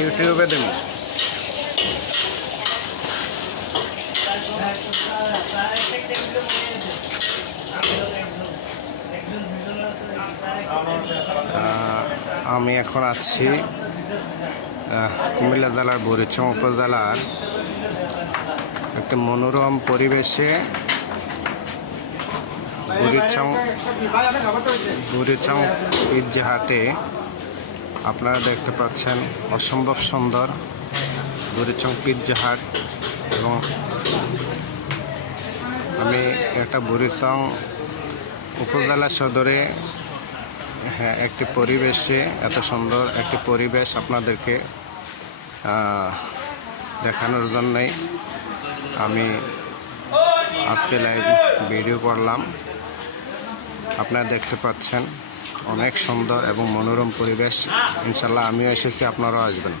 ইউটিউবে দেব। আমি এখন আছি কুমিল্লা জেলার বুড়িচং উপজেলার একটি মনোরম পরিবেশে। বুড়িচং পিৎজা হাটে আপনারা দেখতে পাচ্ছেন অসম্ভব সুন্দর বুড়িচং পিৎজা হাট। এবং আমি একটা বুড়িচং উপজেলা সদরে একটি পরিবেশে এত সুন্দর একটি পরিবেশ আপনাদেরকে দেখানোর জন্যই আমি আজকে লাইভ ভিডিও করলাম। আপনারা দেখতে পাচ্ছেন অনেক সুন্দর এবং মনোরম পরিবেশ। ইনশাল্লাহ আমিও এসেছি, আপনারাও আসবেন।